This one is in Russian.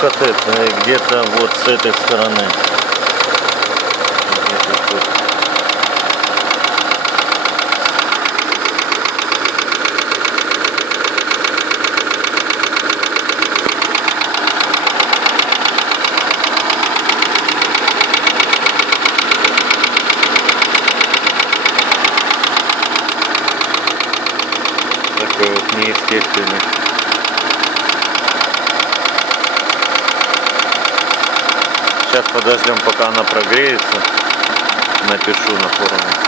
выход это где-то вот с этой стороны. Где-то тут. Такой вот неестественный. Сейчас подождем, пока она прогреется. Напишу на форуме.